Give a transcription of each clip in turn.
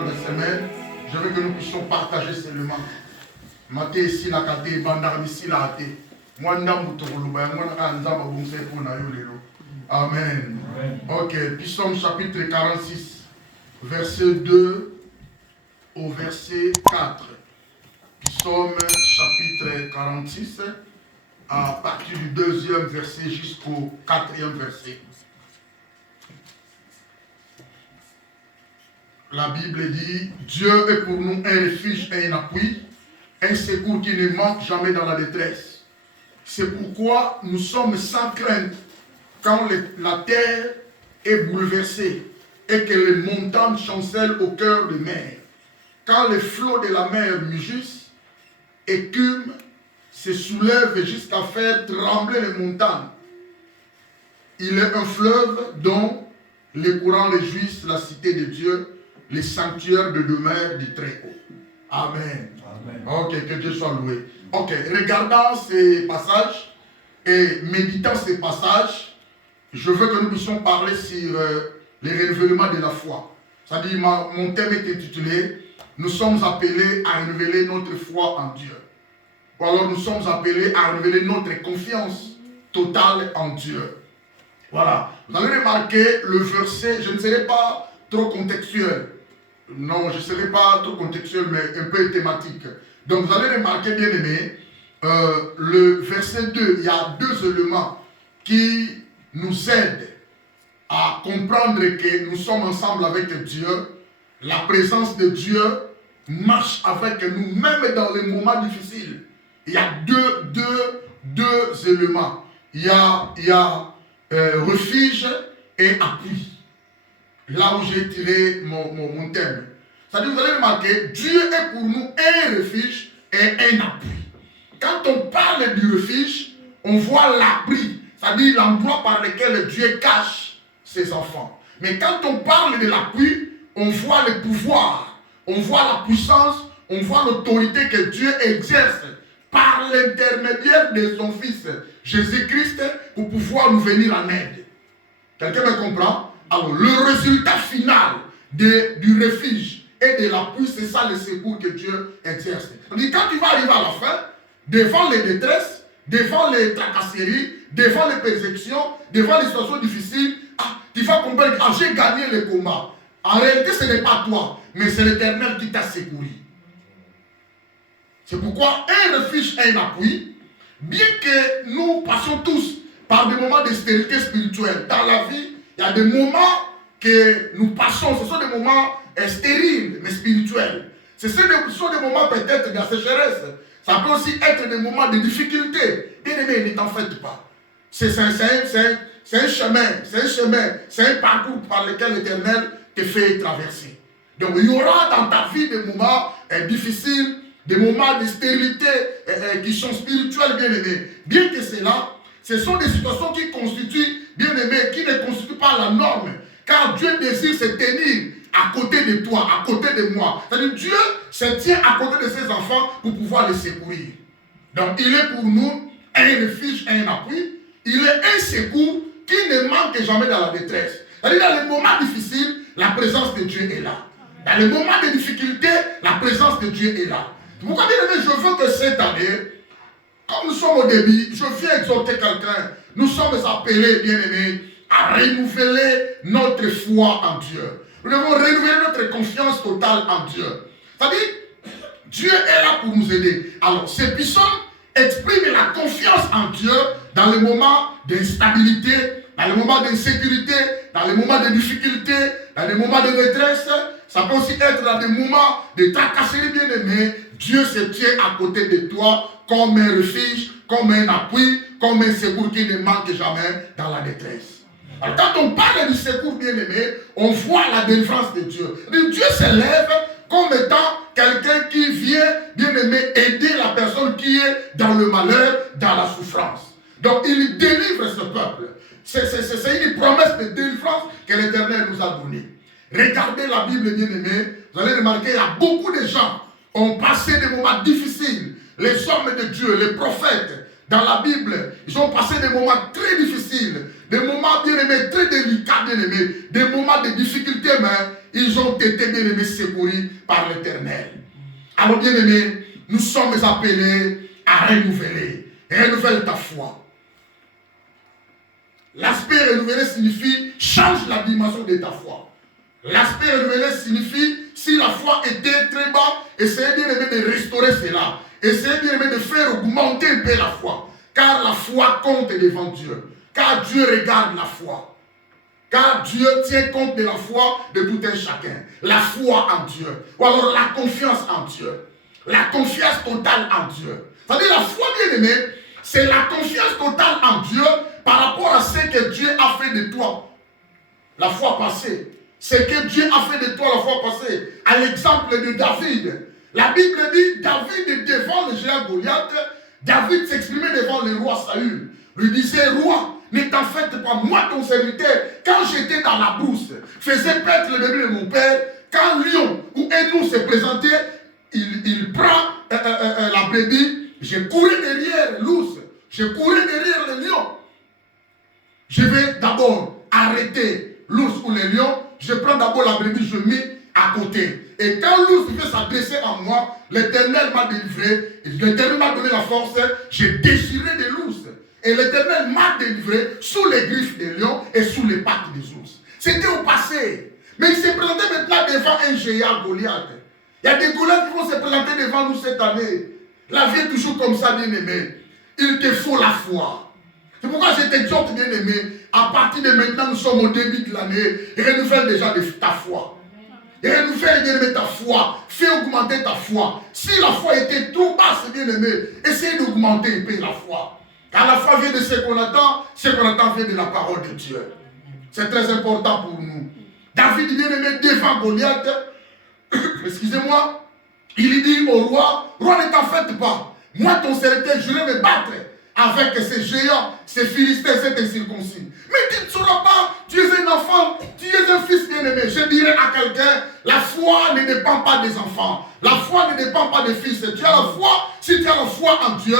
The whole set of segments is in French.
durant la semaine. Je veux que nous puissions partager seulement. Maté ici la kate, bandar ici la ate. Moi ndambu tokoluba, moi nzamba bonse pour na yo lelo. Amen. Ok, Psaume chapitre 46, verset 2 au verset 4. Psaume chapitre 46, à partir du 2e verset jusqu'au 4e verset. La Bible dit, Dieu est pour nous un refuge et un appui, un secours qui ne manque jamais dans la détresse. C'est pourquoi nous sommes sans crainte quand la terre est bouleversée et que les montagnes chancellent au cœur de mer. Quand les flots de la mer mugissent, écument, se soulèvent jusqu'à faire trembler les montagnes. Il est un fleuve dont les courants réjouissent la cité de Dieu, les sanctuaires de demeure du Très-Haut. Amen. Amen. Ok, que Dieu soit loué. Ok, regardant ces passages et méditant ces passages, je veux que nous puissions parler sur les renouvellements de la foi. C'est-à-dire, mon thème est intitulé « Nous sommes appelés à renouveler notre foi en Dieu ». Ou alors, nous sommes appelés à renouveler notre confiance totale en Dieu. Voilà. Vous allez remarquer le verset, je ne serai pas trop contextuel. Non, je ne serai pas trop contextuel, mais un peu thématique. Donc, vous allez remarquer, bien aimé, le verset 2, il y a deux éléments qui nous aident à comprendre que nous sommes ensemble avec Dieu. La présence de Dieu marche avec nous, même dans les moments difficiles. Il y a deux éléments. Il y a refuge et appui. Là où j'ai tiré mon thème. C'est-à-dire, vous allez remarquer, Dieu est pour nous un refuge et un appui. Quand on parle du refuge, on voit l'abri, c'est-à-dire l'endroit par lequel Dieu cache ses enfants. Mais quand on parle de l'appui, on voit le pouvoir, on voit la puissance, on voit l'autorité que Dieu exerce par l'intermédiaire de son Fils, Jésus-Christ, pour pouvoir nous venir en aide. Quelqu'un me comprend? Alors, le résultat final du refuge et de l'appui, c'est ça le secours que Dieu exerce. C'est-à-dire, quand tu vas arriver à la fin, devant les détresses, devant les tracasseries, devant les persécutions, devant les situations difficiles, tu vas comprendre que j'ai gagné le combat. En réalité, ce n'est pas toi, mais c'est l'Éternel qui t'a secouru. C'est pourquoi un refuge et un appui, bien que nous passions tous par des moments de stérilité spirituelle dans la vie, il y a des moments que nous passons, ce sont des moments stériles, mais spirituels. Ce sont des moments peut-être de la sécheresse. Ça peut aussi être des moments de difficulté. Bien aimé, ne t'en faites pas. C'est un chemin, c'est un parcours par lequel l'Éternel te fait traverser. Donc il y aura dans ta vie des moments difficiles, des moments de stérilité qui sont spirituels, bien aimés. Bien que cela, ce sont des situations qui constituent, bien aimé, qui ne constituent pas la norme. Car Dieu désire se tenir à côté de toi, à côté de moi. C'est-à-dire Dieu se tient à côté de ses enfants pour pouvoir les secourir. Donc il est pour nous un refuge, un appui. Il est un secours qui ne manque jamais dans la détresse. C'est-à-dire dans les moments difficiles, la présence de Dieu est là. Dans les moments de difficulté, la présence de Dieu est là. Pourquoi, bien aimé, je veux que cette année, comme nous sommes au début, je viens exhorter quelqu'un. Nous sommes appelés, bien aimés, à renouveler notre foi en Dieu. Nous devons renouveler notre confiance totale en Dieu. C'est-à-dire, Dieu est là pour nous aider. Alors, ces psaumes expriment la confiance en Dieu dans les moments d'instabilité, dans les moments d'insécurité, dans les moments de difficulté, dans les moments de détresse. Ça peut aussi être dans des moments de tracasserie, bien aimé. Dieu se tient à côté de toi comme un refuge, comme un appui, comme un secours qui ne manque jamais dans la détresse. Alors quand on parle du secours, bien aimé, on voit la délivrance de Dieu. Dieu s'élève comme étant quelqu'un qui vient, bien aimé, aider la personne qui est dans le malheur, dans la souffrance. Donc il délivre ce peuple. C'est une promesse de délivrance que l'Éternel nous a donnée. Regardez la Bible, bien aimé, vous allez remarquer, il y a beaucoup de gens qui ont passé des moments difficiles. Les hommes de Dieu, les prophètes, dans la Bible, ils ont passé des moments très difficiles, des moments bien aimés, très délicats, bien aimés, des moments de difficulté, mais ils ont été, bien aimés, secourus par l'Éternel. Alors, bien aimés, nous sommes appelés à renouveler. Renouvelle ta foi. L'aspect renouvelé signifie change la dimension de ta foi. L'aspect renouvelé signifie si la foi était très bas, essayez bien aimé de restaurer cela. Essayez bien aimé de faire augmenter un peu la foi. Car la foi compte devant Dieu. Car Dieu regarde la foi. Car Dieu tient compte de la foi de tout un chacun. La foi en Dieu. Ou alors la confiance en Dieu. La confiance totale en Dieu. C'est-à-dire la foi, bien aimé, c'est la confiance totale en Dieu par rapport à ce que Dieu a fait de toi la fois passée. Ce que Dieu a fait de toi la fois passée. À l'exemple de David. La Bible dit, David devant le géant Goliath, David s'exprimait devant le roi Saül. Lui disait, roi, ne t'en faites pas, moi ton serviteur, quand j'étais dans la brousse, faisais paître le bébé de mon père, quand lion ou un ours se présentait, il prend la brebis, je courais derrière l'ours, je courais derrière le lion. Je vais d'abord arrêter l'ours ou le lion, je prends d'abord la brebis, je mets à côté. Et quand l'ours veut s'adresser à moi, l'Éternel m'a délivré, l'Éternel m'a donné la force, j'ai déchiré de l'ours. Et l'Éternel m'a délivré sous les griffes des lions et sous les pattes des ours. C'était au passé. Mais il s'est présenté maintenant devant un géant Goliath. Il y a des Goliaths qui vont se présenter devant nous cette année. La vie est toujours comme ça, bien-aimé. Il te faut la foi. C'est pourquoi je t'exhorte, bien-aimé, à partir de maintenant, nous sommes au début de l'année, renouvelle déjà ta foi. Renouvelle, bien-aimé, ta foi. Fais augmenter ta foi. Si la foi était trop basse, bien-aimé, essaye d'augmenter un peu la foi. Car la foi vient de ce qu'on attend vient de la parole de Dieu. C'est très important pour nous. David, bien-aimé, devant Goliath, excusez-moi, il dit au roi, roi, ne t'en faites pas. Moi, ton serviteur, je vais me battre avec ces géants, ces Philistins, cet incirconcis. Mais tu ne sauras pas, tu es un enfant, tu es un fils bien-aimé. Je dirais à quelqu'un, la foi ne dépend pas des enfants. La foi ne dépend pas des fils. Tu as la foi, si tu as la foi en Dieu,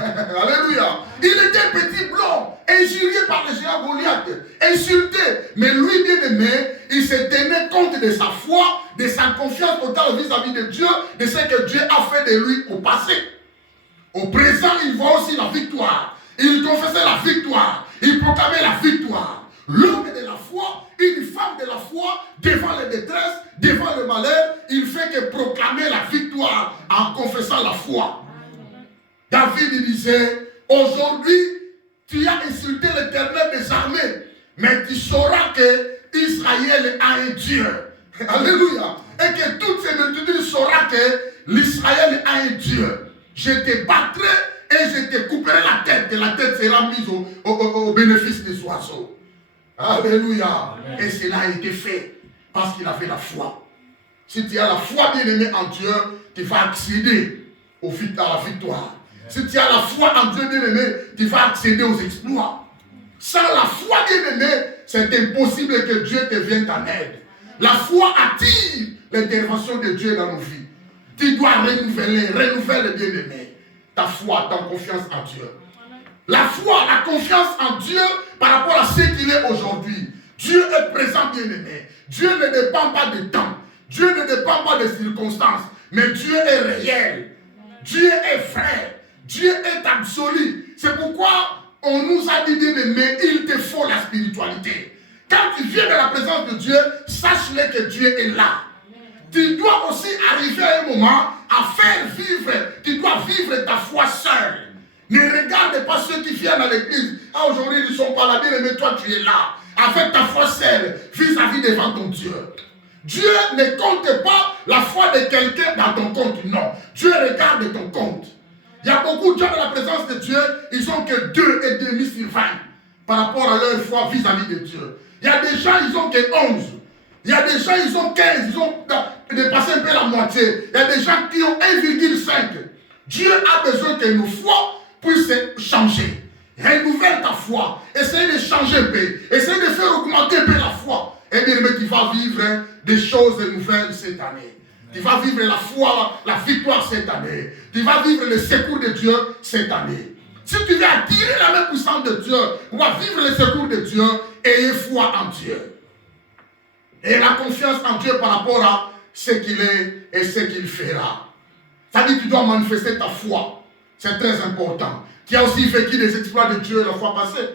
alléluia. Il était un petit blanc, injurié par le géant Goliath, insulté. Mais lui, bien-aimé, il se tenait compte de sa foi, de sa confiance totale vis-à-vis de Dieu, de ce que Dieu a fait de lui au passé. Au présent, il voit aussi la victoire. Il confessait la victoire. Il proclamait la victoire. L'homme de la foi, une femme de la foi, devant les détresses, devant le malheur, il fait que proclamer la victoire en confessant la foi. David disait, aujourd'hui, tu as insulté l'Éternel des armées, mais tu sauras que Israël a un Dieu. Alléluia. Et que toutes ces multitudes sauront que l'Israël a un Dieu. Je te battrai et je te couperai la tête. Et la tête sera mise au bénéfice des oiseaux. Alléluia. Amen. Et cela a été fait parce qu'il avait la foi. Si tu as la foi, bien-aimé, en Dieu, tu vas accéder à la victoire. Si tu as la foi en Dieu, bien-aimé, tu vas accéder aux exploits. Sans la foi, bien-aimé, c'est impossible que Dieu te vienne en aide. La foi attire l'intervention de Dieu dans nos vies. Tu dois renouveler, bien-aimé, ta foi, ta confiance en Dieu. La foi, la confiance en Dieu par rapport à ce qu'il est aujourd'hui. Dieu est présent, bien-aimé. Dieu ne dépend pas de temps. Dieu ne dépend pas des circonstances. Mais Dieu est réel. Dieu est vrai. Dieu est absolu. C'est pourquoi on nous a dit, bien-aimé, il te faut la spiritualité. Quand tu viens de la présence de Dieu, sache-le que Dieu est là. Tu dois aussi arriver à un moment à faire vivre, tu dois vivre ta foi seule. Ne regarde pas ceux qui viennent à l'église. Ah, aujourd'hui, ils ne sont pas là, mais toi, tu es là. Avec ta foi seule, vis-à-vis devant ton Dieu. Dieu ne compte pas la foi de quelqu'un dans ton compte, non. Dieu regarde ton compte. Il y a beaucoup de gens dans la présence de Dieu, ils n'ont que 2,5 sur 20 par rapport à leur foi vis-à-vis de Dieu. Il y a des gens, ils n'ont que 11. Il y a des gens, ils ont 15, ils ont dépassé un peu la moitié. Il y a des gens qui ont 1,5. Dieu a besoin que nos foi puissent changer. Renouvelle ta foi. Essaye de changer un peu. Essaye de faire augmenter un peu la foi. Et bien, tu vas vivre des choses nouvelles cette année. Tu vas vivre la foi, la victoire cette année. Tu vas vivre le secours de Dieu cette année. Si tu veux attirer la main puissante de Dieu, ou vivre le secours de Dieu, ayez foi en Dieu. Et la confiance en Dieu par rapport à ce qu'il est et ce qu'il fera. Ça dit que tu dois manifester ta foi. C'est très important. Tu as aussi vécu des exploits de Dieu la fois passée.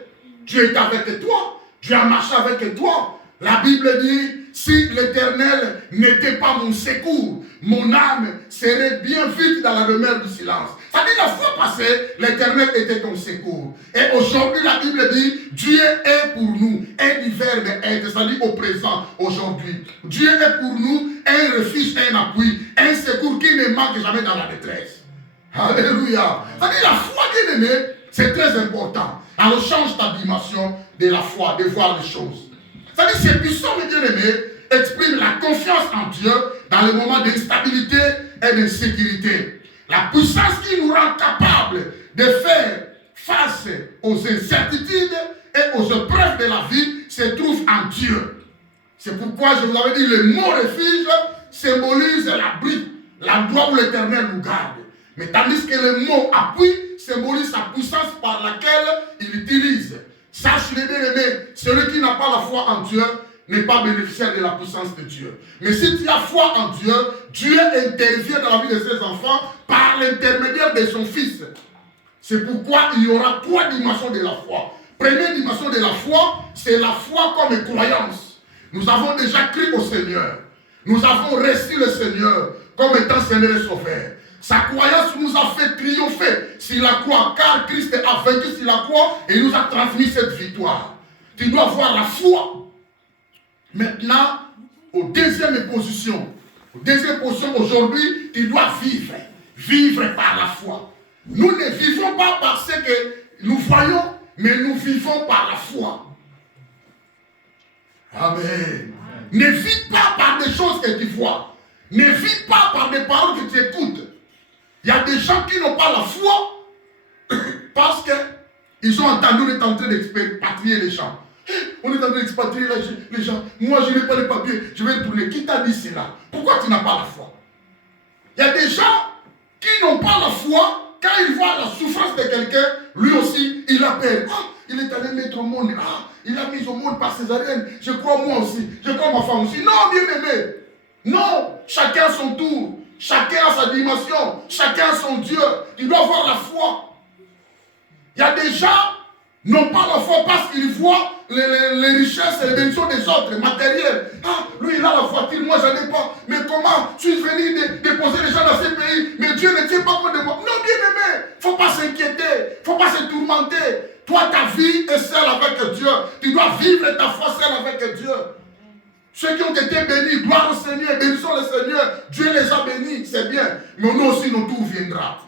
Dieu est avec toi. Dieu a marché avec toi. La Bible dit, si l'Éternel n'était pas mon secours, mon âme serait bien vite dans la demeure du silence. Ça dit la fois passée, l'Éternel était ton secours. Et aujourd'hui, la Bible dit, Dieu est pour nous un divers être, ça dit au présent, aujourd'hui. Dieu est pour nous un refuge, un appui, un secours qui ne manque jamais dans la détresse. Alléluia. Ça dit la foi, bien aimé, c'est très important. Alors change ta dimension de la foi, de voir les choses. Ça dit, ces puissants, mes bien-aimés, expriment la confiance en Dieu dans les moments d'instabilité et d'insécurité. La puissance qui nous rend capables de faire face aux incertitudes et aux épreuves de la vie se trouve en Dieu. C'est pourquoi je vous avais dit, le mot refuge symbolise l'abri, l'endroit où l'Éternel nous garde. Mais tandis que le mot appui symbolise sa puissance par laquelle il utilise. Sache les bien-aimés, celui qui n'a pas la foi en Dieu n'est pas bénéficiaire de la puissance de Dieu. Mais si tu as foi en Dieu, Dieu intervient dans la vie de ses enfants par l'intermédiaire de son Fils. C'est pourquoi il y aura 3 dimensions de la foi. Première dimension de la foi, c'est la foi comme croyance. Nous avons déjà cru au Seigneur. Nous avons reçu le Seigneur comme étant Seigneur et Sauveur. Sa croyance nous a fait triompher sur la croix, car Christ a vaincu sur la croix et nous a transmis cette victoire. Tu dois avoir la foi. Maintenant, aux deuxième position aujourd'hui, tu dois vivre. Vivre par la foi. Nous ne vivons pas parce que nous voyons, mais nous vivons par la foi. Amen. Ne vis pas par des choses que tu vois. Ne vis pas par des paroles que tu écoutes. Il y a des gens qui n'ont pas la foi parce qu'ils ont entendu, on est en train d'expatrier les gens. On est en train d'expatrier les gens. Moi, je n'ai pas les papiers, je vais retourner. Qui t'a dit cela? Pourquoi tu n'as pas la foi? Il y a des gens qui n'ont pas la foi. Quand ils voient la souffrance de quelqu'un, lui aussi, il appelle. Ah, il est allé mettre au monde. Ah, il a mis au monde par césarienne. Je crois moi aussi. Je crois ma femme aussi. Non, bien aimé. Non, chacun son tour. Chacun a sa dimension, chacun a son Dieu. Tu dois avoir la foi. Il y a des gens qui n'ont pas la foi parce qu'ils voient les richesses et les bénédictions des autres, matérielles. Ah, lui il a la voiture, moi j'en ai pas. Mais comment je suis venu déposer les gens dans ces pays, mais Dieu ne tient pas compte de moi. Non, bien aimé, il ne faut pas s'inquiéter, il ne faut pas se tourmenter. Toi, ta vie est seule avec Dieu. Tu dois vivre ta foi seule avec Dieu. Ceux qui ont été bénis, gloire au Seigneur, bénissons le Seigneur. Dieu les a bénis, c'est bien. Mais nous aussi, notre tour viendra.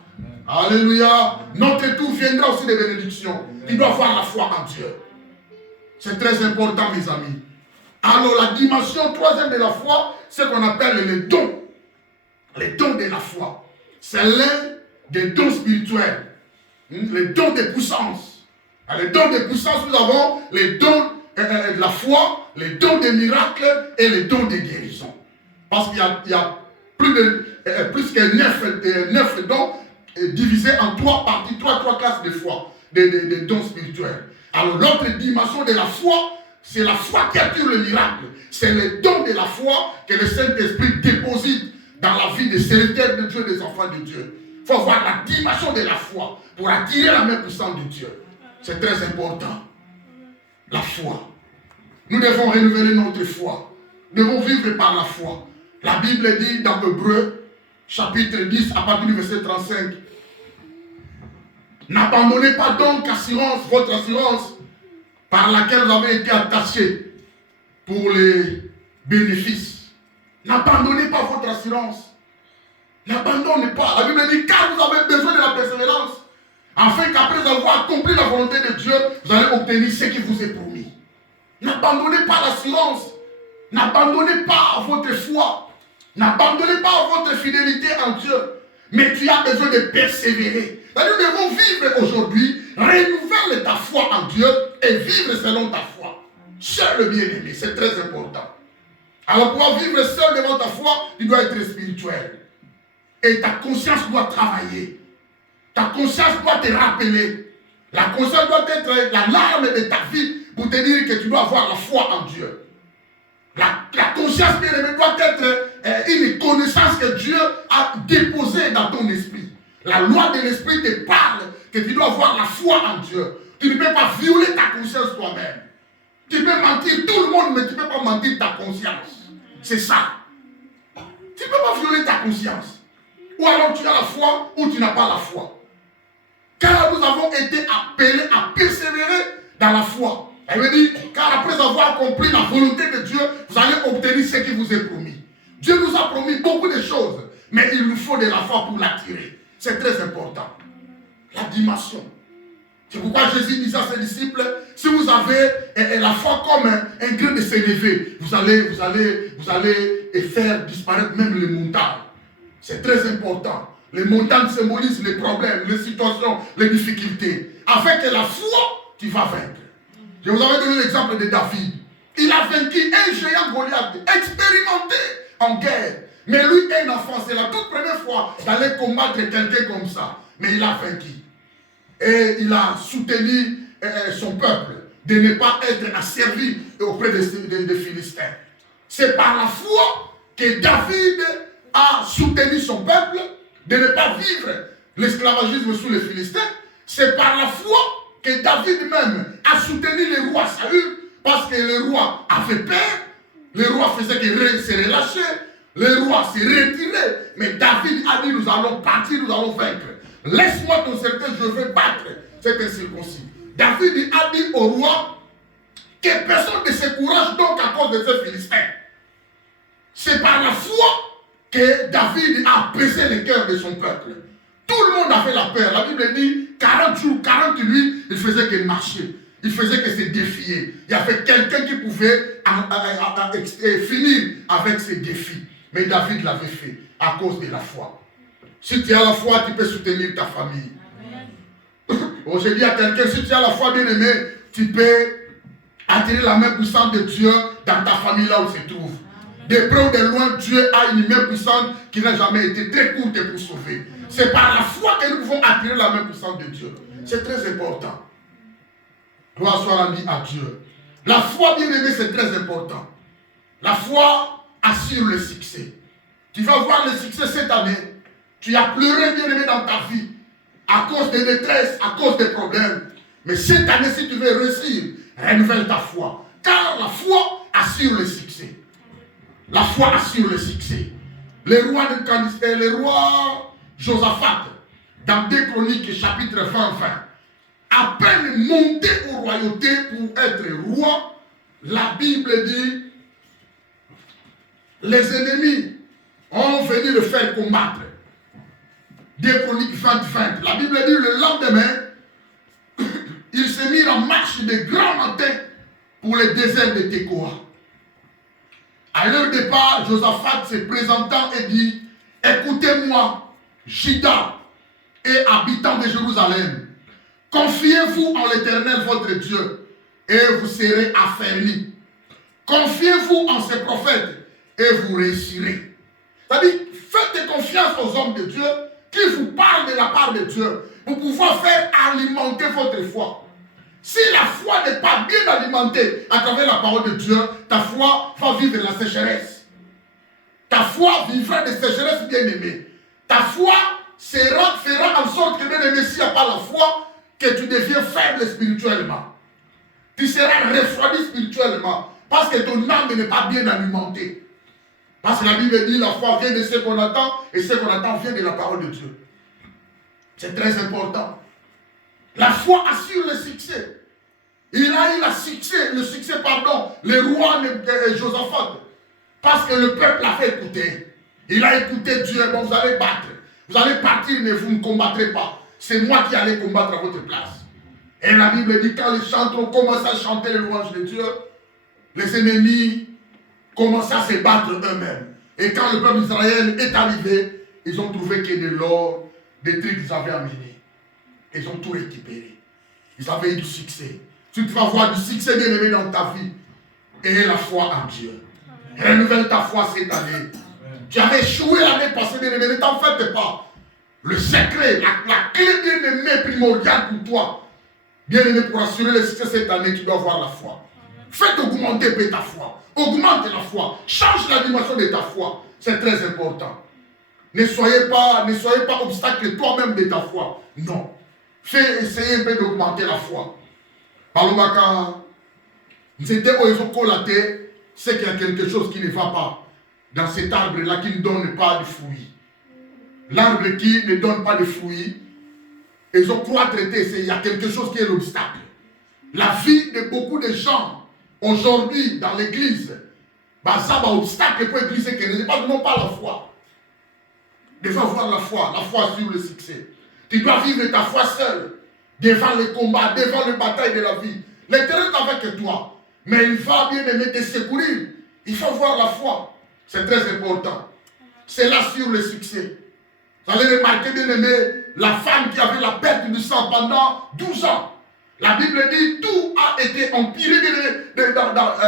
Alléluia. Notre tour viendra aussi des bénédictions. Tu dois avoir la foi en Dieu. C'est très important, mes amis. Alors, la dimension troisième de la foi, c'est ce qu'on appelle les dons. Les dons de la foi. C'est l'un des dons spirituels. Les dons de puissance. Les dons de puissance, nous avons les dons de la foi, les dons des miracles et les dons de guérison. Parce qu'il y a plus que 9 dons divisés en 3 parties, 3 classes de foi, des dons spirituels. Alors l'autre dimension de la foi, c'est la foi qui attire le miracle. C'est le don de la foi que le Saint-Esprit déposite dans la vie des serviteurs de Dieu, des enfants de Dieu. Il faut voir la dimension de la foi pour attirer la main puissante de Dieu. C'est très important. La foi. Nous devons renouveler notre foi. Nous devons vivre par la foi. La Bible dit dans Hébreux, chapitre 10, à partir du verset 35, n'abandonnez pas donc votre assurance par laquelle vous avez été attachés pour les bénéfices. N'abandonnez pas votre assurance. N'abandonnez pas. La Bible dit car vous avez besoin de la persévérance, afin qu'après avoir accompli la volonté de Dieu, vous allez obtenir ce qui vous est promis. N'abandonnez pas l'assurance. N'abandonnez pas votre foi. N'abandonnez pas votre fidélité en Dieu. Mais tu as besoin de persévérer. Nous devons vivre aujourd'hui, renouveler ta foi en Dieu et vivre selon ta foi. Seul le bien-aimé, c'est très important. Alors pour vivre seul devant ta foi, tu dois être spirituel. Et ta conscience doit travailler. Ta conscience doit te rappeler. La conscience doit être la larme de ta vie pour te dire que tu dois avoir la foi en Dieu. La conscience, bien aimé, doit être une connaissance que Dieu a déposée dans ton esprit. La loi de l'esprit te parle que tu dois avoir la foi en Dieu. Tu ne peux pas violer ta conscience toi-même. Tu peux mentir tout le monde, mais tu ne peux pas mentir ta conscience. C'est ça. Tu ne peux pas violer ta conscience. Ou alors tu as la foi ou tu n'as pas la foi. Car nous avons été appelés à persévérer dans la foi. Elle veut dire, car après avoir compris la volonté de Dieu, vous allez obtenir ce qui vous est promis. Dieu nous a promis beaucoup de choses, mais il nous faut de la foi pour l'attirer. C'est très important. La dimension. C'est pourquoi Jésus disait à ses disciples, si vous avez la foi comme un grain de sénévé, vous allez faire disparaître même les montagnes. C'est très important. Les montagnes symbolisent les problèmes, les situations, les difficultés. Avec la foi, tu vas vaincre. Je vous avais donné l'exemple de David. Il a vaincu un géant Goliath, expérimenté en guerre. Mais lui, un enfant, c'est la toute première fois d'aller combattre quelqu'un comme ça. Mais il a vaincu. Et il a soutenu son peuple de ne pas être asservi auprès des Philistins. C'est par la foi que David a soutenu son peuple de ne pas vivre l'esclavagisme sous les Philistins. C'est par la foi que David même a soutenu le roi Saül, parce que le roi avait peur, le roi faisait qu'il se relâchait, le roi s'est retiré, mais David a dit, nous allons partir, nous allons vaincre. Laisse-moi ton cercueil, je vais battre cet incirconcis. David a dit au roi que personne ne se courage donc à cause de ces Philistins. C'est par la foi que David a apaisé le cœur de son peuple. Tout le monde avait la peur. La Bible dit 40 jours, 40 nuits, il faisait que marcher. Il faisait que se défier. Il y avait quelqu'un qui pouvait finir avec ses défis. Mais David l'avait fait à cause de la foi. Si tu as la foi, tu peux soutenir ta famille. Oh, je dis à quelqu'un, si tu as la foi, bien aimé, tu peux attirer la main puissante de Dieu dans ta famille là où il se trouve. De près ou de loin, Dieu a une main puissante qui n'a jamais été très courte pour sauver. C'est par la foi que nous pouvons attirer la main puissante de Dieu. C'est très important. Gloire soit rendue à Dieu. La foi, bien aimé, c'est très important. La foi assure le succès. Tu vas voir le succès cette année. Tu as pleuré, bien aimé, dans ta vie à cause des détresses, à cause des problèmes. Mais cette année, si tu veux réussir, renouvelle ta foi. Car la foi assure le succès. La foi assure le succès. Le roi Josaphat, dans 2 Chroniques, chapitre 20, à peine monté aux royautés pour être roi, la Bible dit, les ennemis ont venu le faire combattre. 2 Chroniques 20. La Bible dit, le lendemain, ils se mirent en marche de grand matin pour le désert de Tekoa. À leur départ, Josaphat se présentant et dit, écoutez-moi, Juda et habitants de Jérusalem, confiez-vous en l'Éternel votre Dieu et vous serez affermis. Confiez-vous en ses prophètes et vous réussirez. C'est-à-dire, faites confiance aux hommes de Dieu qui vous parlent de la part de Dieu pour pouvoir faire alimenter votre foi. Si la foi n'est pas bien alimentée à travers la parole de Dieu, ta foi va vivre la sécheresse. Ta foi vivra de sécheresse, bien aimée. Ta foi fera en sorte que, bien aimé, s'il n'y a pas la foi, que tu deviens faible spirituellement. Tu seras refroidi spirituellement parce que ton âme n'est pas bien alimentée. Parce que la Bible dit la foi vient de ce qu'on attend et ce qu'on attend vient de la parole de Dieu. C'est très important. La foi assure le succès. Il a eu le succès, le roi Josaphat. Parce que le peuple a fait écouter. Il a écouté Dieu. Bon, vous allez battre. Vous allez partir, mais vous ne combattrez pas. C'est moi qui allais combattre à votre place. Et la Bible dit, quand les chanteurs ont commencé à chanter les louanges de Dieu, les ennemis commençaient à se battre eux-mêmes. Et quand le peuple d'Israël est arrivé, ils ont trouvé que de l'or, des trucs qu'ils avaient amenés. Ils ont tout récupéré. Ils avaient eu du succès. Tu vas voir du succès bien aimé dans ta vie. Et la foi en Dieu. Renouvelle ta foi cette année. Tu avais échoué l'année passée, bien aimé, ne t'en faites pas. Le secret, la clé bien aimée primordiale pour toi, bien aimé, pour assurer le succès cette année, tu dois avoir la foi. Faites augmenter ta foi. Augmente la foi. Change la dimension de ta foi. C'est très important. Ne soyez pas obstacle toi-même de ta foi. Non. Fais essayer un peu d'augmenter la foi. Palomaka, c'était où ils ont collaté, c'est qu'il y a quelque chose qui ne va pas dans cet arbre-là qui ne donne pas de fruits. L'arbre qui ne donne pas de fruits, ils ont croit traité, il y a quelque chose qui est l'obstacle. La vie de beaucoup de gens aujourd'hui dans l'église, bah ça va obstacle pour l'église qui ne pas non pas la foi. Tu dois avoir la foi sur le succès. Tu dois vivre ta foi seul, devant les combats, devant les batailles de la vie. L'Éternel est avec toi, mais il va bien aimer te secourir. Il faut voir la foi. C'est très important. C'est là sur le succès. Vous allez remarquer, bien aimé, la femme qui avait la perte du sang pendant 12 ans. La Bible dit tout a été empiré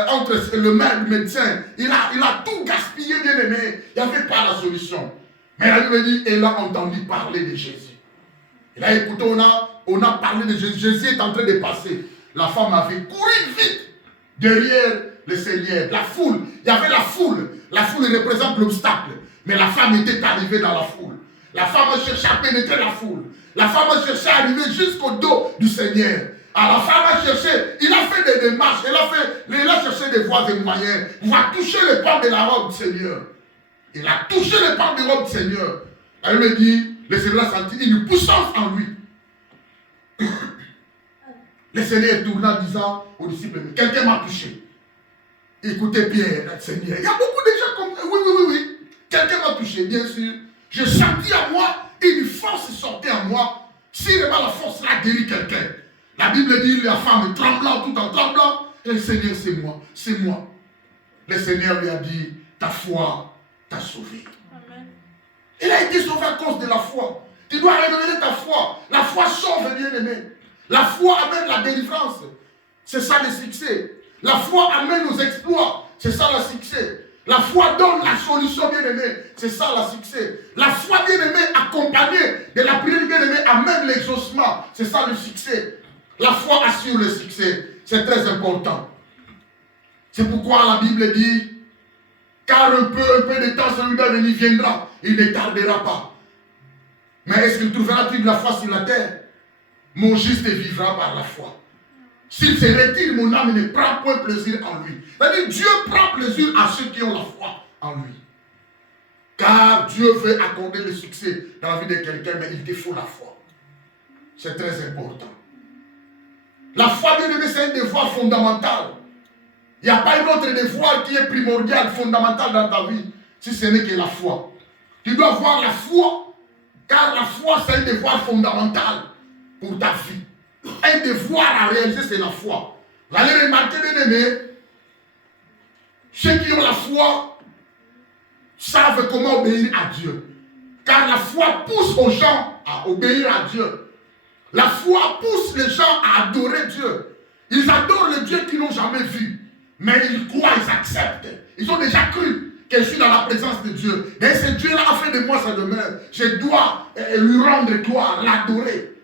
entre le médecin. Il a tout gaspillé, bien aimé. Il n'y avait pas la solution. Mais la Bible dit, elle a entendu parler de Jésus. Et là, écoutez, on a parlé de Jésus. Jésus est en train de passer. La femme avait couru vite derrière le Seigneur. La foule, il y avait la foule. La foule représente l'obstacle. Mais la femme était arrivée dans la foule. La femme cherchait à pénétrer la foule. La femme cherchait à arriver jusqu'au dos du Seigneur. Alors la femme a cherché, il a fait des démarches, il a cherché des voies et moyens pour toucher le pan de la robe du Seigneur. Il a touché le pan de la robe du Seigneur. Elle me dit, le Seigneur a senti une puissance en lui. Le Seigneur tourna en disant aux disciples, quelqu'un m'a touché. Écoutez bien, Seigneur. Il y a beaucoup de gens comme ça. Oui. Quelqu'un m'a touché, bien sûr. J'ai senti en moi, une force sortait en moi. Si vraiment la force l'a guéri quelqu'un. La Bible dit, la femme tremblant, tout en tremblant. Et le Seigneur, c'est moi. Le Seigneur lui a dit, ta foi t'a sauvé. Amen. Il a été sauvé à cause de la foi. Tu dois révéler ta foi. La foi sauve, bien aimé. La foi amène la délivrance. C'est ça le succès. La foi amène aux exploits. C'est ça le succès. La foi donne la solution, bien aimé. C'est ça le succès. La foi, bien aimé, accompagnée de la prière, bien aimé, amène l'exaucement. C'est ça le succès. La foi assure le succès. C'est très important. C'est pourquoi la Bible dit, car un peu de temps, celui-là viendra. Il ne tardera pas. Mais est-ce qu'il trouvera-t-il la foi sur la terre? Mon juste vivra par la foi. S'il se retire, mon âme ne prend point plaisir en lui. C'est-à-dire, Dieu prend plaisir à ceux qui ont la foi en lui. Car Dieu veut accorder le succès dans la vie de quelqu'un, mais il te faut la foi. C'est très important. La foi, bien aimé, c'est un devoir fondamental. Il n'y a pas un autre devoir qui est primordial, fondamental dans ta vie, si ce n'est que la foi. Tu dois avoir la foi, car la foi, c'est un devoir fondamental pour ta vie. Un devoir à réaliser, c'est la foi. Vous allez remarquer, bien aimé, ceux qui ont la foi savent comment obéir à Dieu. Car la foi pousse aux gens à obéir à Dieu. La foi pousse les gens à adorer Dieu. Ils adorent le Dieu qu'ils n'ont jamais vu. Mais ils croient, ils acceptent. Ils ont déjà cru que je suis dans la présence de Dieu. Et ce Dieu-là a fait de moi sa demeure. Je dois lui rendre gloire, l'adorer.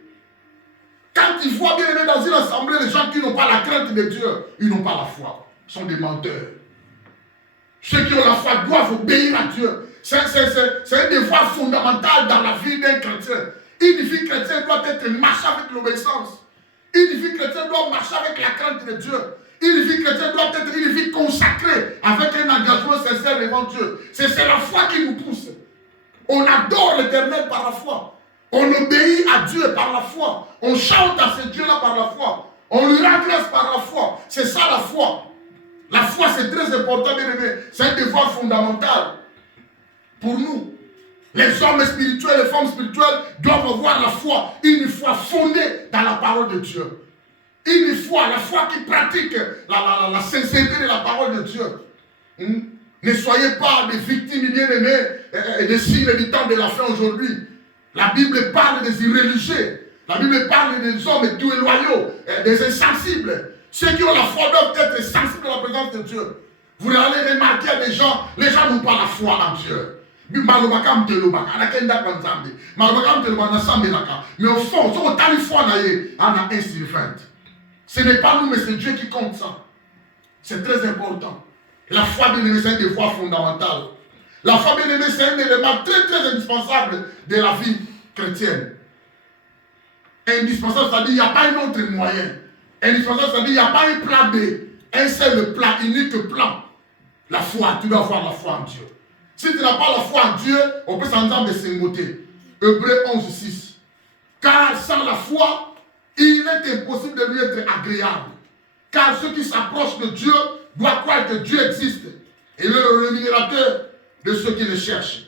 Quand ils voient bien aimé dans une assemblée les gens qui n'ont pas la crainte de Dieu, ils n'ont pas la foi. Ils sont des menteurs. Ceux qui ont la foi doivent obéir à Dieu. C'est un devoir fondamental dans la vie d'un chrétien. Une vie chrétienne doit être marchée avec l'obéissance. Une vie chrétienne doit marcher avec la crainte de Dieu. Une vie chrétienne doit être une vie consacrée avec un engagement sincère devant Dieu. C'est la foi qui nous pousse. On adore l'Éternel par la foi. On obéit à Dieu par la foi. On chante à ce Dieu-là par la foi. On lui rend grâce par la foi. C'est ça la foi. La foi, c'est très important, bien aimé. C'est un devoir fondamental pour nous. Les hommes spirituels, les femmes spirituelles doivent avoir la foi. Une foi fondée dans la parole de Dieu. Une foi, la foi qui pratique la sincérité de la parole de Dieu. Ne soyez pas des victimes bien-aimées des signes du temps de la fin aujourd'hui. La Bible parle des irréligieux. La Bible parle des hommes déloyaux, des insensibles. Ceux qui ont la foi doivent être sensibles à la présence de Dieu. Vous allez remarquer des gens, les gens n'ont pas la foi en Dieu. Mais au fond, ce n'est pas nous, mais c'est Dieu qui compte ça. C'est très important. La foi, bien aimé, c'est un devoir fondamental. La foi, bien aimé, c'est un élément très, très indispensable de la vie chrétienne. Indispensable, c'est-à-dire qu'il n'y a pas un autre moyen. Indispensable, c'est-à-dire qu'il n'y a pas un plan B. Un seul plan, unique plan. La foi, tu dois avoir la foi en Dieu. Si tu n'as pas la foi en Dieu, on peut s'entendre de s'émoter. Hébreux 11:6. Car sans la foi, il est impossible de lui être agréable. Car ceux qui s'approchent de Dieu doivent croire que Dieu existe. Et il est le rémunérateur de ceux qui le cherchent.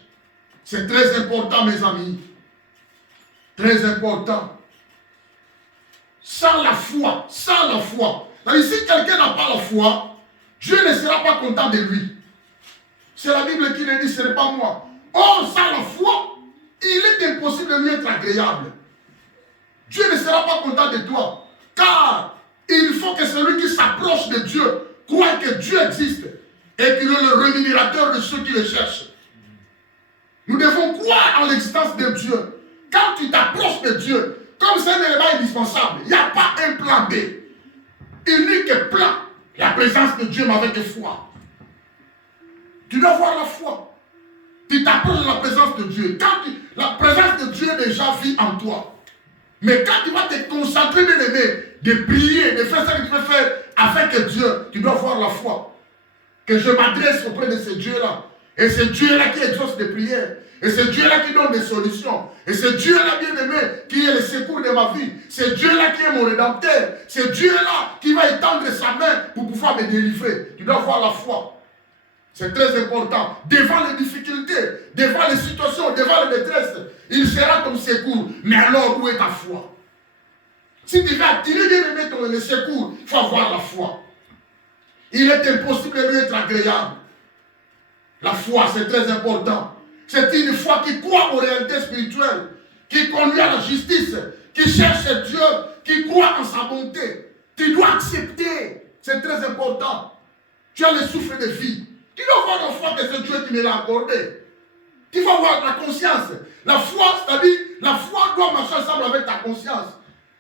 C'est très important, mes amis. Très important. Sans la foi, c'est-à-dire, si quelqu'un n'a pas la foi, Dieu ne sera pas content de lui. C'est la Bible qui le dit, ce n'est pas moi. Or, sans la foi, il est impossible de lui être agréable. Dieu ne sera pas content de toi. Car il faut que celui qui s'approche de Dieu croit que Dieu existe et qu'il est le rémunérateur de ceux qui le cherchent. Nous devons croire en l'existence de Dieu. Quand tu t'approches de Dieu, comme c'est un élément indispensable, il n'y a pas un plan B. Unique plan. La présence de Dieu, mais avec foi. Tu dois avoir la foi. Tu t'approches de la présence de Dieu. La présence de Dieu déjà vit en toi. Mais quand tu vas te concentrer, bien aimé, de prier, de faire ce que tu veux faire avec Dieu, tu dois avoir la foi. Que je m'adresse auprès de ce Dieu-là. Et c'est Dieu-là qui exauce des prières. Et c'est Dieu-là qui donne des solutions. Et c'est Dieu-là, bien aimé, qui est le secours de ma vie. C'est Dieu-là qui est mon rédempteur. C'est Dieu-là qui va étendre sa main pour pouvoir me délivrer. Tu dois avoir la foi. C'est très important. Devant les difficultés, devant les situations, devant les détresses, il sera ton secours. Mais alors, où est ta foi? Si tu veux attirer, bien aimé, le secours, il faut avoir la foi. Il est impossible de lui être agréable. La foi, c'est très important. C'est une foi qui croit aux réalités spirituelles, qui conduit à la justice, qui cherche Dieu, qui croit en sa bonté. Tu dois accepter. C'est très important. Tu as le souffle de vie. Tu dois avoir la foi que c'est Dieu qui me l'a accordé. Tu vas avoir la conscience. La foi, c'est-à-dire, la foi doit marcher ensemble avec ta conscience.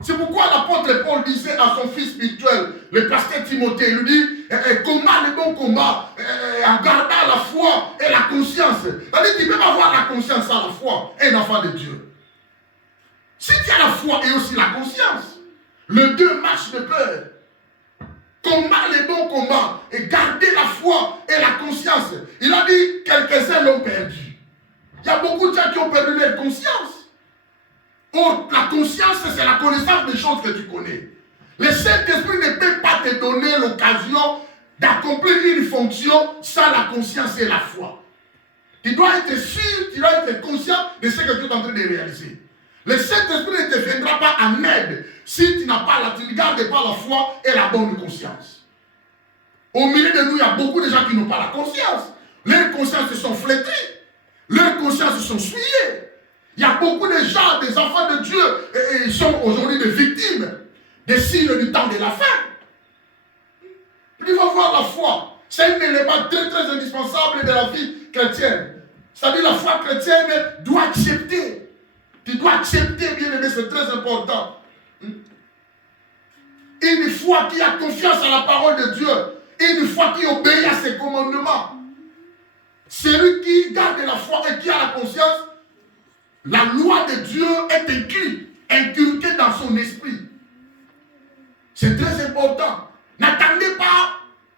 C'est pourquoi l'apôtre Paul disait à son fils spirituel, le pasteur Timothée, il lui dit, combat le bon combat, en gardant la foi et la conscience. C'est-à-dire, tu peux avoir la conscience sans la foi, un enfant de Dieu. Si tu as la foi et aussi la conscience, les deux marchent de pair. Combat les bons combats et garder la foi et la conscience. Il a dit, quelques-uns l'ont perdu. Il y a beaucoup de gens qui ont perdu leur conscience. Or, la conscience, c'est la connaissance des choses que tu connais. Le Saint-Esprit ne peut pas te donner l'occasion d'accomplir une fonction sans la conscience et la foi. Tu dois être sûr, tu dois être conscient de ce que tu es en train de réaliser. Le Saint-Esprit ne te viendra pas en aide si tu n'as pas tu ne gardes pas la foi et la bonne conscience. Au milieu de nous, il y a beaucoup de gens qui n'ont pas la conscience. Leurs consciences se sont flétries. Leurs consciences se sont souillées. Il y a beaucoup de gens, des enfants de Dieu, et ils sont aujourd'hui des victimes des signes du temps de la fin. Il faut voir la foi. C'est un élément très très indispensable de la vie chrétienne. C'est-à-dire la foi chrétienne doit accepter. Tu dois accepter, bien aimé, c'est très important. Une foi qui a confiance à la parole de Dieu. Une foi qui obéit à ses commandements. Celui qui garde la foi et qui a la conscience, la loi de Dieu est inculquée dans son esprit. C'est très important. N'attendez pas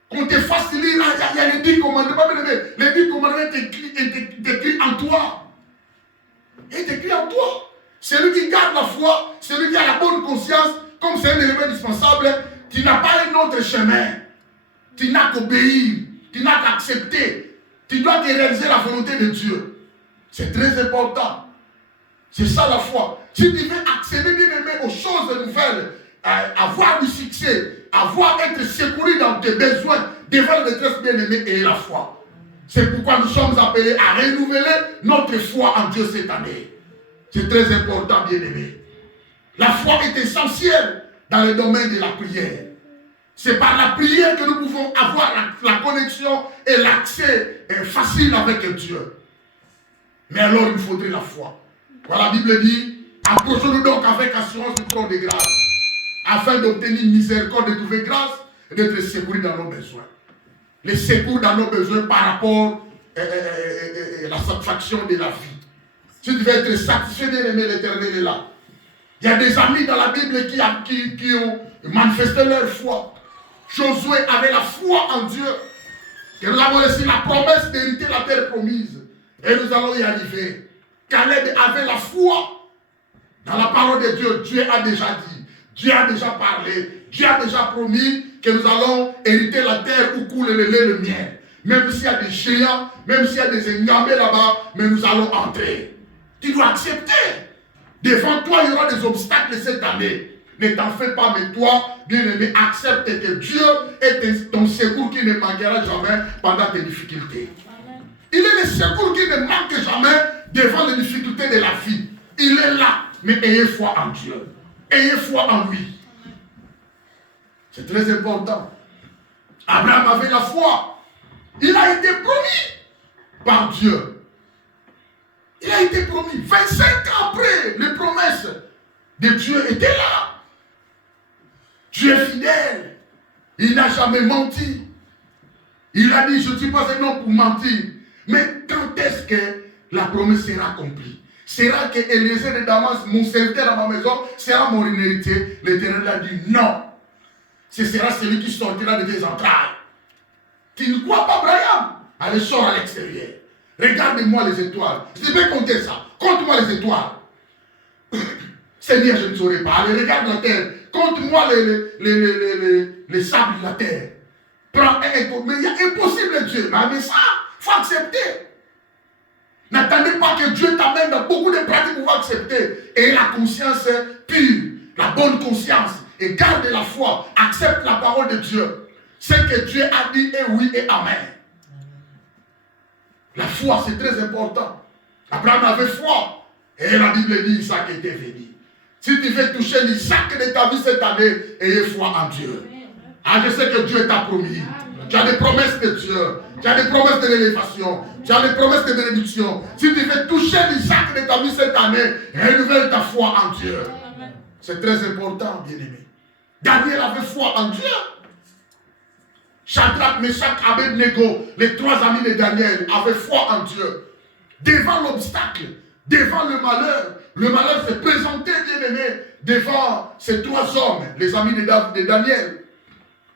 qu'on te fasse lire. Il y a les 10 commandements. Les 10 commandements sont écrits en toi. Il est écrit en toi. Celui qui garde la foi, celui qui a la bonne conscience, comme c'est un élément indispensable, tu n'as pas un autre chemin. Tu n'as qu'obéir. Tu n'as qu'accepter. Tu dois te réaliser la volonté de Dieu. C'est très important. C'est ça la foi. Si tu veux accéder, bien aimé, aux choses nouvelles, avoir du succès, être secouru dans tes besoins, devant le détresse bien aimé et la foi. C'est pourquoi nous sommes appelés à renouveler notre foi en Dieu cette année. C'est très important, bien aimé. La foi est essentielle dans le domaine de la prière. C'est par la prière que nous pouvons avoir la connexion et l'accès facile avec Dieu. Mais alors il faudrait la foi. Voilà, la Bible dit, approchons-nous donc avec assurance du trône de grâce, afin d'obtenir miséricorde et de trouver grâce d'être secouru dans nos besoins. Les secours dans nos besoins par rapport à la satisfaction de la vie. Si tu veux être satisfait, bien-aimé, l'Éternel est là. Il y a des amis dans la Bible qui ont manifesté leur foi. Josué avait la foi en Dieu. Et nous avons reçu la promesse d'hériter la terre promise. Et nous allons y arriver. Caleb avait la foi dans la parole de Dieu. Dieu a déjà dit. Dieu a déjà parlé. Dieu a déjà promis que nous allons hériter la terre où coule le lait et le miel. Même s'il y a des géants, même s'il y a des engamés là-bas, mais nous allons entrer. Tu dois accepter. Devant toi, il y aura des obstacles cette année. Ne t'en fais pas, mais toi, bien-aimé, accepte que Dieu est ton secours qui ne manquera jamais pendant tes difficultés. Amen. Il est le secours qui ne manque jamais devant les difficultés de la vie. Il est là, mais ayez foi en Dieu. Ayez foi en lui. C'est très important. Abraham avait la foi. Il a été promis par Dieu. Il a été promis. 25 ans après, les promesses de Dieu étaient là. Dieu est fidèle. Il n'a jamais menti. Il a dit, je ne suis pas un homme pour mentir. Mais quand est-ce que la promesse sera accomplie? Sera que Eliezer de Damas, mon serviteur dans ma maison, sera mon héritier? L'Éternel a dit non. Ce sera celui qui sortira de tes entrailles. Tu ne crois pas, Abraham? Allez, sors à l'extérieur. Regarde-moi les étoiles. Je vais compter ça. Compte-moi les étoiles. Seigneur, je ne saurais pas. Allez, regarde la terre. Compte-moi les sables de la terre. Prends un. Mais il y a impossible, Dieu. Mais ça, il faut accepter. N'attendez pas que Dieu t'amène dans beaucoup de pratiques pour accepter. Et la conscience pure, la bonne conscience. Et garde la foi. Accepte la parole de Dieu. Ce que Dieu a dit est oui et amen. La foi, c'est très important. Abraham avait foi. Et la Bible dit Isaac était venu. Si tu veux toucher l'Isaac de ta vie cette année, ayez foi en Dieu. Ah, je sais que Dieu t'a promis. Tu as des promesses de Dieu. Tu as des promesses de l'élévation. Tu as des promesses de bénédiction. Si tu veux toucher l'Isaac de ta vie cette année, renouvelle ta foi en Dieu. C'est très important, bien-aimé. Daniel avait foi en Dieu. Shadrach, Meshach, Abednego, les trois amis de Daniel avaient foi en Dieu. Devant l'obstacle, devant le malheur s'est présenté, bien-aimé, devant ces trois hommes, les amis de Daniel.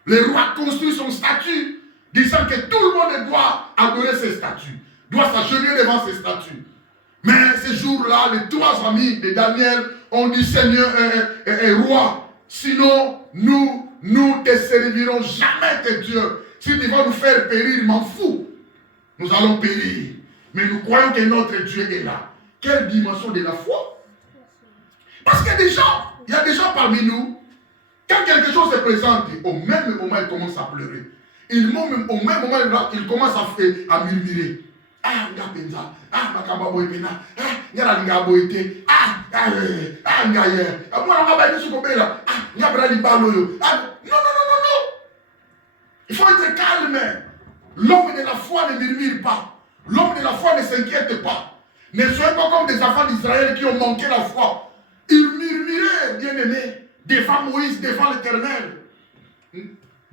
Le roi construit son statut, disant que tout le monde doit adorer ses statues, doit s'agenouiller devant ses statues. Mais ce jour-là, les trois amis de Daniel ont dit, Seigneur et roi, sinon nous ne te servirons jamais tes dieux. Si tu vas nous faire périr, m'en fous. Nous allons périr. Mais nous croyons que notre Dieu est là. Quelle dimension de la foi? Parce qu'il y a des gens parmi nous, quand quelque chose se présente, au même moment, ils commencent à pleurer. Au même moment, ils commencent à murmurer. Ah, Ngapenza, ah, Makamba Boypena, ah, Yara Ngaboite, ah, Ngaye, ah, moi, on va aller sur le là, ah, Ngabrali Baloyo, ah, non. Il faut être calme. L'homme de la foi ne murmure pas. L'homme de la foi ne s'inquiète pas. Ne soyez pas comme des enfants d'Israël qui ont manqué la foi. Ils murmuraient, bien-aimés, devant Moïse, devant l'Éternel.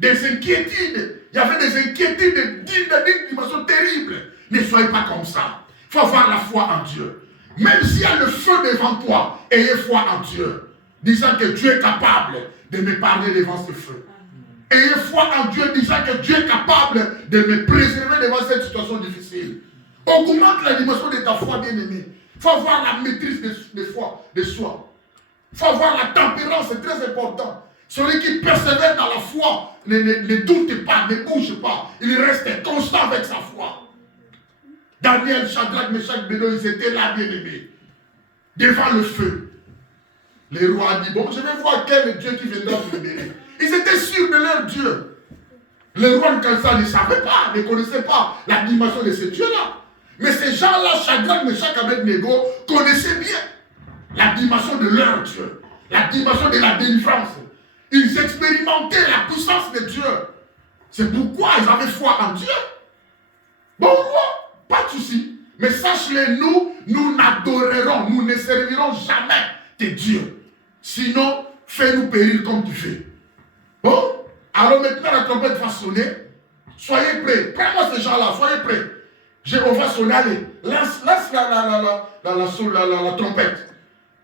Des inquiétudes. Il y avait des inquiétudes d'une dimension terrible. Ne soyez pas comme ça. Il faut avoir la foi en Dieu. Même s'il y a le feu devant toi, ayez foi en Dieu. Disant que Dieu est capable de me parler devant ce feu. Ayez foi en Dieu, disant que Dieu est capable de me préserver devant cette situation difficile. Augmente la dimension de ta foi, bien-aimé. Il faut avoir la maîtrise de foi, de soi. Il faut avoir la tempérance, c'est très important. Celui qui persévère dans la foi ne doute pas, ne bouge pas. Il reste constant avec sa foi. Daniel, Shadrach, Meshach, Abednego, ils étaient là, bien-aimés, devant le feu. Le roi a dit, bon, je vais voir quel Dieu qui viendra me libérer. Ils étaient sûrs de leur Dieu. Le roi de Kansa ne savait pas, ne connaissait pas la dimension de ce Dieu-là. Mais ces gens-là, Shadrach, Meshach, Abednego, connaissaient bien la dimension de leur Dieu, la dimension de la délivrance. Ils expérimentaient la puissance de Dieu. C'est pourquoi ils avaient foi en Dieu. Bon roi, pas de souci. Mais sache-le, nous n'adorerons, nous ne servirons jamais tes dieux. Sinon, fais-nous périr comme tu fais. Bon, Alors maintenant, la trompette va sonner. Soyez prêts. Prends-moi ces gens-là, soyez prêts. On va sonner, allez. Lance la trompette.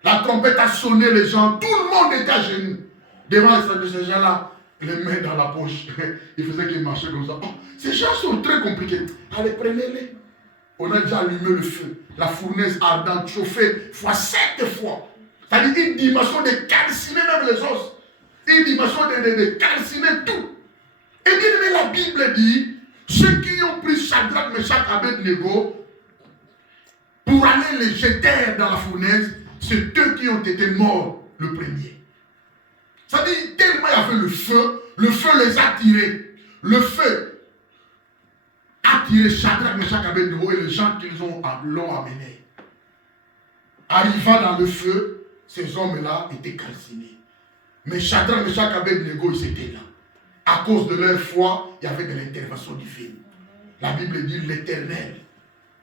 La trompette a sonné les gens. Tout le monde était à genoux. Devant ces gens-là, les mains dans la poche. Ils faisaient qu'ils marchaient comme ça. Oh, ces gens sont très compliqués. Allez, prenez-les. On a déjà allumé le feu. La fournaise ardente, chauffée, fois 7 fois. C'est-à-dire une dimension de calciner même les os. Une dimension de calciner tout. Et bien aimé, la Bible dit, ceux qui ont pris Shadrach, Meshach, Abednego pour aller les jeter dans la fournaise, c'est eux qui ont été morts le premier. Ça dit, tellement il y avait le feu les a tirés. Le feu a tiré Shadrach, Meshach, Abednego et les gens qui l'ont amené. Arrivant dans le feu, ces hommes-là étaient calcinés. Mais Shadrach, Meshach, Abednego, ils étaient là. À cause de leur foi, il y avait de l'intervention divine. La Bible dit l'Éternel,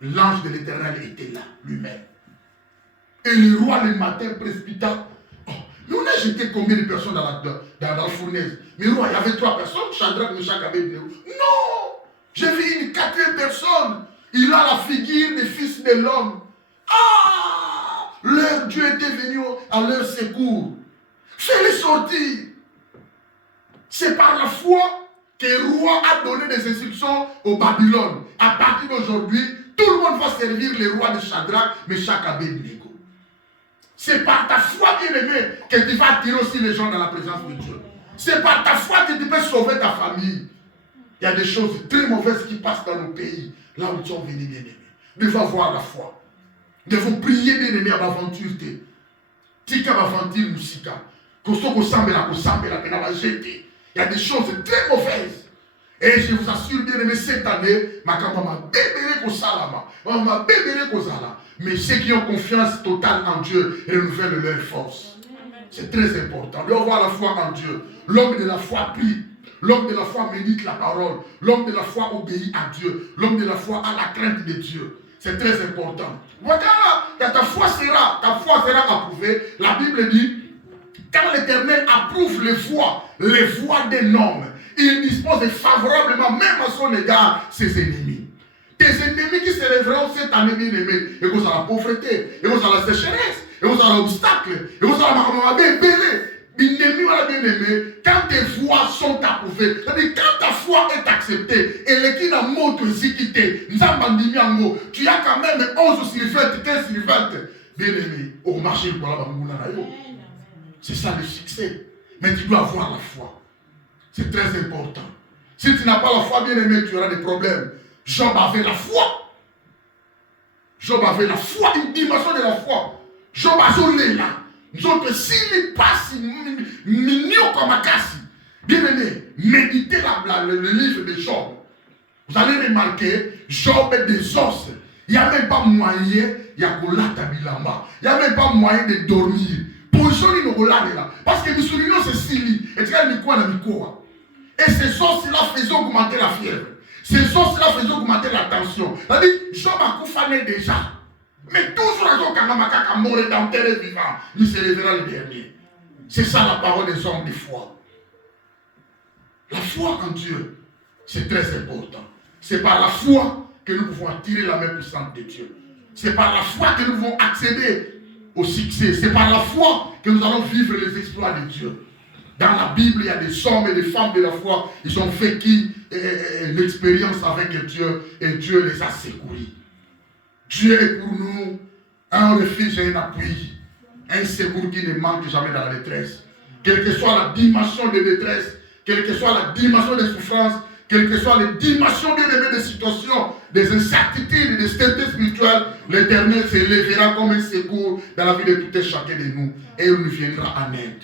l'ange de l'Éternel était là, lui-même. Et le roi le matin précipita. Oh, mais on a jeté combien de personnes dans la fournaise? Mais roi, il y avait 3 personnes, Shadrach, Meshach, Abednego. Non! J'ai vu une 4e personne. Il a la figure des fils de l'homme. Ah! Leur Dieu était venu à leur secours. Fais-les sortir. C'est par la foi que le roi a donné des instructions au Babylone. À partir d'aujourd'hui, tout le monde va servir le roi de Shadrach, Meshach, Abednego. C'est par ta foi, bien-aimé, que tu vas attirer aussi les gens dans la présence de Dieu. C'est par ta foi que tu peux sauver ta famille. Il y a des choses très mauvaises qui passent dans nos pays, là où tu es venu, bien-aimé. Nous devons avoir la foi. Nous devons prier, bien-aimé, à l'aventure. Tika l'aventure, musika. Il y a des choses très mauvaises. Et je vous assure, bien aimé, cette année, ma maman m'a mais ceux qui ont confiance totale en Dieu renouvellent leur force. C'est très important. On doit avoir la foi en Dieu. L'homme de la foi prie. L'homme de la foi médite la parole. L'homme de la foi obéit à Dieu. L'homme de la foi a la crainte de Dieu. C'est très important. Voilà, quand ta foi sera approuvée, la Bible dit, quand l'Éternel approuve les voies d'un homme, il dispose favorablement, même à son égard, ses ennemis. Tes ennemis qui se lèveront cette année, bien aimé, et vous à la pauvreté, et vous à la sécheresse, et vous à l'obstacle, et vous à la bien aimé, quand tes voies sont approuvées, c'est-à-dire quand ta foi est acceptée, et les qui n'a montre quitté, tu as quand même 11 sur 20, 15 sur 20, bien aimé, au marché pour la bambouna. C'est ça le succès. Mais tu dois avoir la foi. C'est très important. Si tu n'as pas la foi, bien aimé, tu auras des problèmes. Job avait la foi. Job avait la foi, une dimension de la foi. Job a zoné là. Nous autres, s'il passe, mignon comme un cassi. Bien aimé, méditez le livre de Job. Vous allez remarquer, Job est des os. Il n'y a même pas moyen, il y a bilamba. Il n'y a même pas moyen de dormir. Parce que les soulignons c'est Sili. Et ces os-là faisaient augmenter la fièvre. Ces os-là faisaient augmenter la tension. C'est-à-dire, Job a coufané déjà. Mais toujours quand on mort dans terre vivant, il se lèvera le dernier. C'est ça la parole des hommes de foi. La foi en Dieu, c'est très important. C'est par la foi que nous pouvons attirer la main puissante de Dieu. C'est par la foi que nous pouvons accéder au succès. C'est par la foi que nous allons vivre les exploits de Dieu. Dans la Bible, il y a des hommes et des femmes de la foi. Ils ont vécu l'expérience avec Dieu et Dieu les a secourus. Dieu est pour nous un refuge et un appui. Un secours qui ne manque jamais dans la détresse. Quelle que soit la dimension de détresse, quelle que soit la dimension de souffrance, quelles que soient les dimensions bien aimées des situations, des incertitudes, des stabilités spirituelles, l'Éternel se lèvera comme un secours dans la vie de tout et chacun de nous. Et il nous viendra en aide.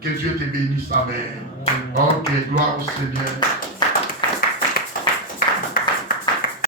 Que Dieu te bénisse. Amen. Ok, gloire au Seigneur.